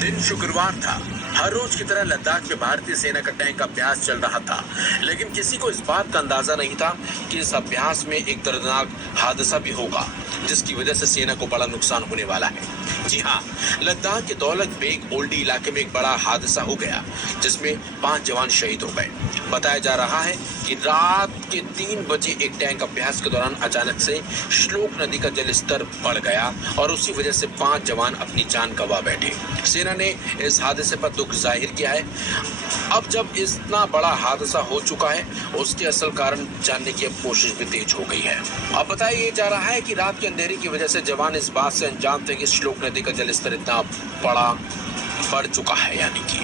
दिन शुक्रवार था। हर रोज की तरह लद्दाख में भारतीय सेना का टैंक अभ्यास चल रहा था, लेकिन किसी को इस बात का अंदाजा नहीं था कि इस अभ्यास में एक दर्दनाक हादसा भी होगा, जिसकी वजह से सेना को बड़ा नुकसान होने वाला है। जी हाँ, लद्दाख के दौलत बेग ओल्डी इलाके में एक बड़ा हादसा हो गया, जिसमें 5 जवान शहीद हो गए। बताया जा रहा है कि रात के 3 बजे एक टैंक अभ्यास के दौरान अचानक से श्लोक नदी का जल स्तर बढ़ गया और उसी वजह से 5 जवान अपनी जान गंवा बैठे। सेना ने इस हादसे पर दुख जाहिर किया है। अब जब इतना बड़ा हादसा हो चुका है, उसके असल कारण जानने की अब कोशिश भी तेज हो गई है। अब बताया जा रहा है कि रात के अंधेरे की वजह से जवान इस बात से अनजान थे कि श्लोक नदी का जल स्तर इतना बड़ा बढ़ चुका है, यानी कि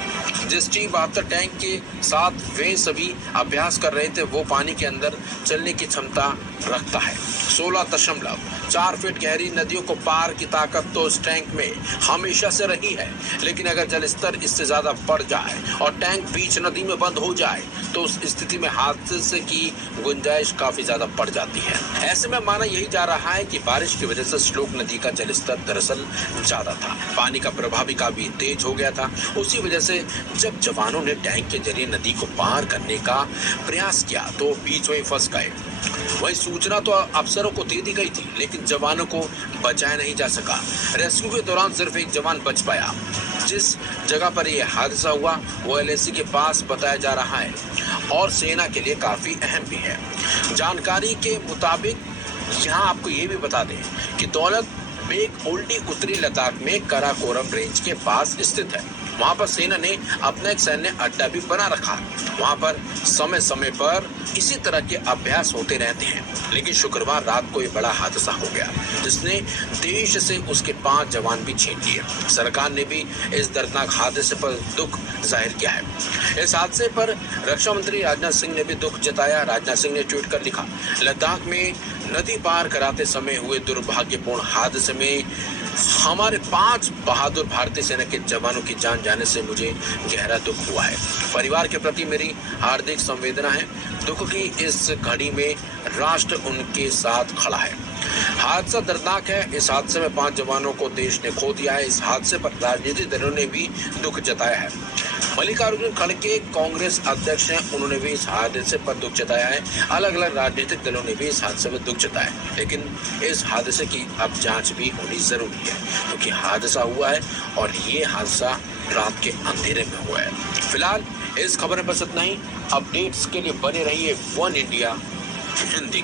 जिस T-72 टैंक के साथ वे सभी अभ्यास कर रहे थे, वो पानी के अंदर चलने की क्षमता रखता है। 16.4 फीट गहरी नदियों को पार की ताकत तो इस टैंक में हमेशा से रही है, लेकिन अगर जल स्तर इससे ज्यादा बढ़ जाए और टैंक बीच नदी में बंद हो जाए, तो उस स्थिति में हादसे की गुंजाइश काफी ज्यादा बढ़ जाती है। ऐसे में माना यही जा रहा है कि बारिश की वजह से श्लोक नदी का जल स्तर दरअसल ज्यादा था, पानी का प्रवाह भी काफी तेज हो गया था। उसी वजह से जब जवानों ने टैंक के जरिए नदी को पार करने का प्रयास किया, तो बीच में फंस गए। वही सूचना तो अफसरों को दे दी गई थी, लेकिन जवानों को बचाया नहीं जा सका। रेस्क्यू के दौरान सिर्फ एक जवान बच पाया। जिस जगह पर यह हादसा हुआ वो LAC के पास बताया जा रहा है और सेना के लिए काफी अहम भी है। जानकारी के मुताबिक यहाँ आपको ये भी बता दें कि दौलत बेग ओल्डी उत्तरी लद्दाख में कराकोरम रेंज के पास स्थित है। वहां पर सेना ने अपना एक सैन्य अड्डा भी बना रखा। वहां पर समय समय पर इसी तरह के अभ्यास होते रहते हैं, लेकिन शुक्रवार रात को ये बड़ा हादसा हो गया, जिसने देश से उसके 5 जवान भी छीन लिए। सरकार ने भी इस दर्दनाक हादसे पर दुख जाहिर किया है। इस हादसे पर रक्षा मंत्री राजनाथ सिंह ने भी दुख जताया। राजनाथ सिंह ने ट्वीट कर लिखा, लद्दाख में नदी पार कराते समय हुए दुर्भाग्यपूर्ण हादसे में हमारे 5 बहादुर भारतीय सेना के जवानों की जान जाने से मुझे गहरा दुख हुआ है। परिवार के प्रति मेरी हार्दिक संवेदना है। दुख की इस घड़ी में राष्ट्र उनके साथ खड़ा है। हादसा दर्दनाक है। इस हादसे में 5 जवानों को देश ने खो दिया है। इस हादसे पर राजनीतिक दलों ने भी दुख जताया है। मल्लिकार्जुन खड़गे कांग्रेस अध्यक्ष हैं, उन्होंने भी इस हादसे पर दुख जताया है। अलग अलग राजनीतिक दलों ने भी इस हादसे पर दुख जताया है, लेकिन इस हादसे की अब जांच भी होनी जरूरी है, क्योंकि हादसा हुआ है और ये हादसा रात के अंधेरे में हुआ है। फिलहाल इस खबर में बस इतना ही। अपडेट्स के लिए बने रहिए वन इंडिया हिंदी।